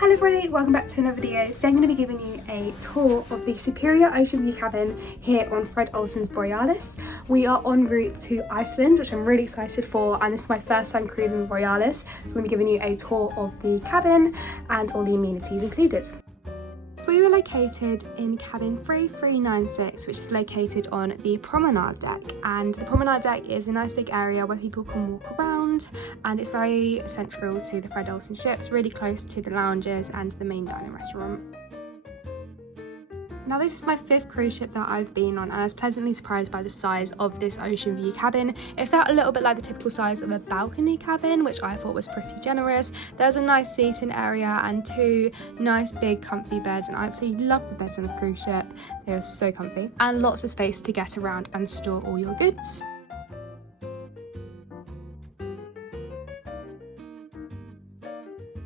Hello everybody, welcome back to another video. Today I'm going to be giving you a tour of the superior ocean view cabin here on Fred Olsen's Borealis. We are en route to Iceland, which I'm really excited for, and this is my first time cruising Borealis. So I'm going to be giving you a tour of the cabin and all the amenities included. We were located in cabin 3396, which is located on the promenade deck, and the promenade deck is a nice big area where people can walk around, and it's very central to the Fred Olsen ships, really close to the lounges and the main dining restaurant. Now this is my 5th cruise ship that I've been on, and I was pleasantly surprised by the size of this ocean view cabin. It felt a little bit like the typical size of a balcony cabin, which I thought was pretty generous. There's a nice seating area and 2 nice big comfy beds, and I absolutely love the beds on a cruise ship. They are so comfy, and lots of space to get around and store all your goods.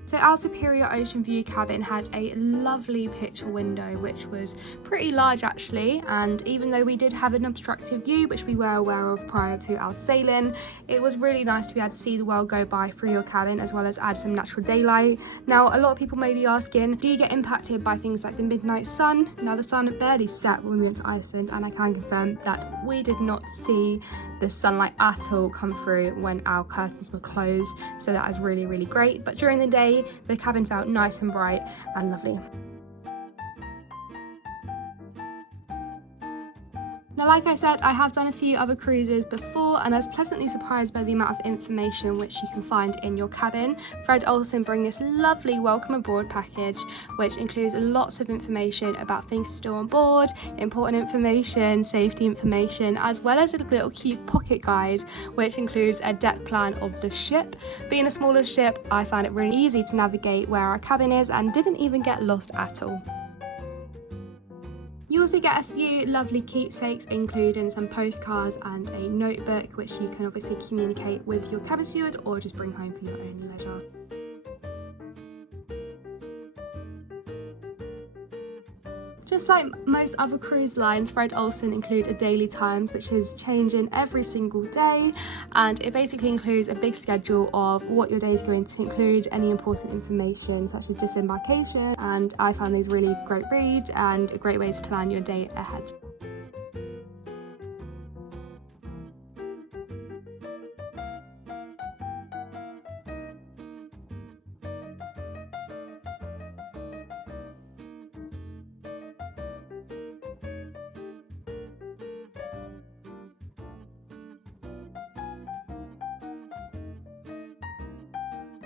So our superior ocean view cabin had a lovely picture window, which was pretty large actually, and even though we did have an obstructive view, which we were aware of prior to our sailing, it was really nice to be able to see the world go by through your cabin, as well as add some natural daylight. Now a lot of people may be asking, do you get impacted by things like the midnight sun? Now the sun barely set when we went to Iceland, and I can confirm that we did not see the sunlight at all come through when our curtains were closed, so that is really great. But during the day the cabin felt nice and bright and lovely. Now, like I said, I have done a few other cruises before, and I was pleasantly surprised by the amount of information which you can find in your cabin. Fred Olsen bring this lovely welcome aboard package, which includes lots of information about things to do on board, important information, safety information, as well as a little cute pocket guide, which includes a deck plan of the ship. Being a smaller ship, I found it really easy to navigate where our cabin is and didn't even get lost at all. You also get a few lovely keepsakes, including some postcards and a notebook, which you can obviously communicate with your cabin steward or just bring home for your own leisure. Just like most other cruise lines, Fred Olsen include a daily times, which is changing every single day, and it basically includes a big schedule of what your day is going to include, any important information such as disembarkation, and I found these really great read and a great way to plan your day ahead.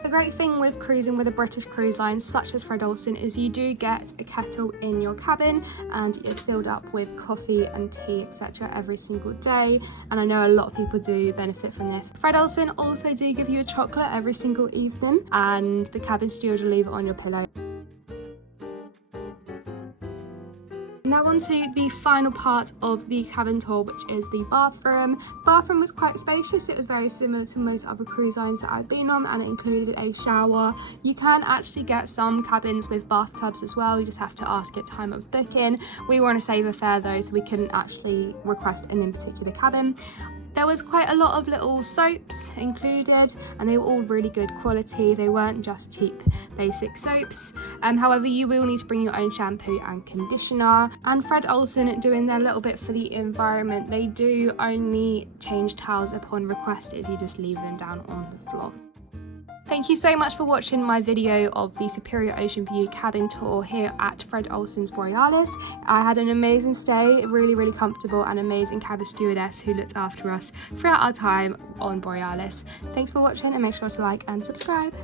The great thing with cruising with a British cruise line such as Fred Olsen is you do get a kettle in your cabin, and you're filled up with coffee and tea, etc. every single day, and I know a lot of people do benefit from this. Fred Olsen also do give you a chocolate every single evening, and the cabin steward will leave it on your pillow. Now on to the final part of the cabin tour, which is the bathroom. The bathroom was quite spacious. It was very similar to most other cruise lines that I've been on, and it included a shower. You can actually get some cabins with bathtubs as well. You just have to ask at time of booking. We were on a saver fare though, so we couldn't actually request in particular cabin. There was quite a lot of little soaps included, and they were all really good quality. They weren't just cheap basic soaps. However, you will need to bring your own shampoo and conditioner. And Fred Olsen, doing their little bit for the environment, they do only change towels upon request if you just leave them down on the floor. Thank you so much for watching my video of the Superior Ocean View cabin tour here at Fred Olsen's Borealis. I had an amazing stay, really comfortable, and amazing cabin stewardess who looked after us throughout our time on Borealis. Thanks for watching, and make sure to like and subscribe.